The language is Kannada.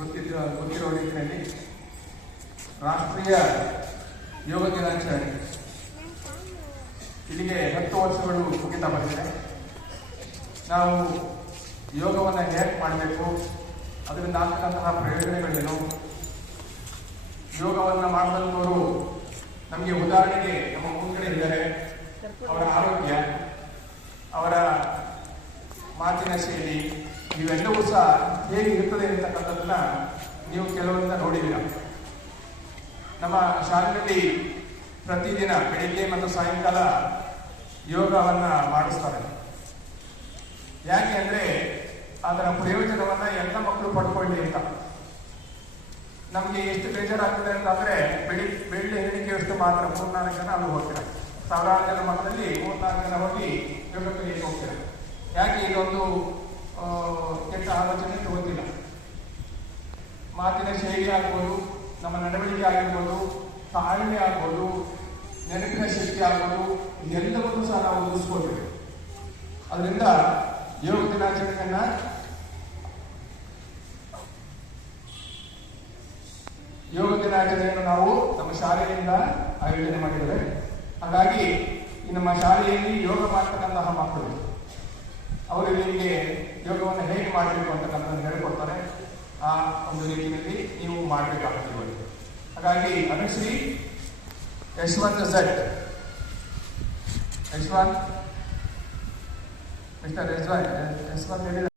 ಗೊತ್ತಿರೋ ರೀತಿಯಲ್ಲಿ ರಾಷ್ಟ್ರೀಯ ಯೋಗ ದಿನಾಚರಣೆ ಇಲ್ಲಿಗೆ 10 ವರ್ಷಗಳು ಮುಗಿತಾ ಬಂದಿದೆ. ನಾವು ಯೋಗವನ್ನು ಹೇಗೆ ಮಾಡಬೇಕು, ಅದರಿಂದ ಆಗ್ತಕ್ಕಂತಹ ಪ್ರಯೋಜನಗಳೇನು, ಯೋಗವನ್ನು ಮಾಡಿದಂಥವರು ನಮಗೆ ಉದಾಹರಣೆಗೆ ನಮ್ಮ ಮುಂದೆ ಇದ್ದಾರೆ. ಅವರ ಆರೋಗ್ಯ, ಅವರ ಮಾತಿನ ಶೈಲಿ ಇವೆಲ್ಲವೂ ಸಹ ಹೇಗೆ ಇರ್ತದೆ ಅಂತಕ್ಕಂಥದ್ದನ್ನ ನೀವು ಕೆಲವೊಂದ ನೋಡಿದ್ದೀರ. ನಮ್ಮ ಶಾಲೆಯಲ್ಲಿ ಪ್ರತಿದಿನ ಬೆಳಿಗ್ಗೆ ಮತ್ತು ಸಾಯಂಕಾಲ ಯೋಗವನ್ನ ಮಾಡಿಸ್ತಾರೆ. ಯಾಕೆ ಅಂದ್ರೆ ಅದರ ಪ್ರಯೋಜನವನ್ನ ಎಲ್ಲ ಮಕ್ಕಳು ಪಡ್ಕೊಳ್ಳಿ ಅಂತ. ನಮ್ಗೆ ಎಷ್ಟು ಬೇಜಾರಾಗ್ತದೆ ಅಂತಂದ್ರೆ ಬೆಳ್ಳಿ ಎಣಿಕೆಯಷ್ಟು ಮಾತ್ರ 3-4 ಜನ ಅಲ್ಲಿ ಹೋಗ್ತಾರೆ. ಸಾವಿರಾರು ಜನ ಮಕ್ಕಳಲ್ಲಿ 3-4 ಜನ ಹೋಗಿ ಯೋಗ ಕಲಿಯಕ್ಕೆ ಹೋಗ್ತಾರೆ. ಯಾಕೆ ಇದೊಂದು ಕೆಟ್ಟ ಆಲೋಚನೆ ಅಂತ ಗೊತ್ತಿಲ್ಲ. ಮಾತಿನ ಶೈಲಿ ಆಗ್ಬೋದು, ನಮ್ಮ ನಡವಳಿಕೆ ಆಗಿರ್ಬೋದು, ತಾಳ್ಮೆ ಆಗ್ಬೋದು, ನೆನಪಿನ ಶಕ್ತಿ ಆಗ್ಬೋದು, ಎಲ್ಲವನ್ನೂ ಸಹ ನಾವು ಉಳಿಸ್ಕೊಳ್ತೇವೆ. ಅದರಿಂದ ಯೋಗ ದಿನಾಚರಣೆಯನ್ನ ಯೋಗ ನಾವು ನಮ್ಮ ಶಾಲೆಯಿಂದ ಆಯೋಜನೆ ಮಾಡಿದ್ದೇವೆ. ಹಾಗಾಗಿ ಈ ನಮ್ಮ ಶಾಲೆಯಲ್ಲಿ ಯೋಗ ಮಾಡ್ತಕ್ಕಂತಹ ಮಕ್ಕಳು ಅವರು ನಿಮಗೆ ಯೋಗವನ್ನು ಹೇಗೆ ಮಾಡಬೇಕು ಅಂತಕ್ಕಂಥದ್ದು ಹೇಳಿಕೊಡ್ತಾರೆ. ಆ ಒಂದು ರೀತಿಯಲ್ಲಿ ನೀವು ಮಾಡಬೇಕಾಗ್ತದೆ. ಹಾಗಾಗಿ ಅನುಶ್ರೀ ಯಶವಂತ್ ಝಟ್, ಯಶವಂತ್ ಮಿಸ್ಟರ್ ಯಶವಂತ್ ಹೇಳಿದ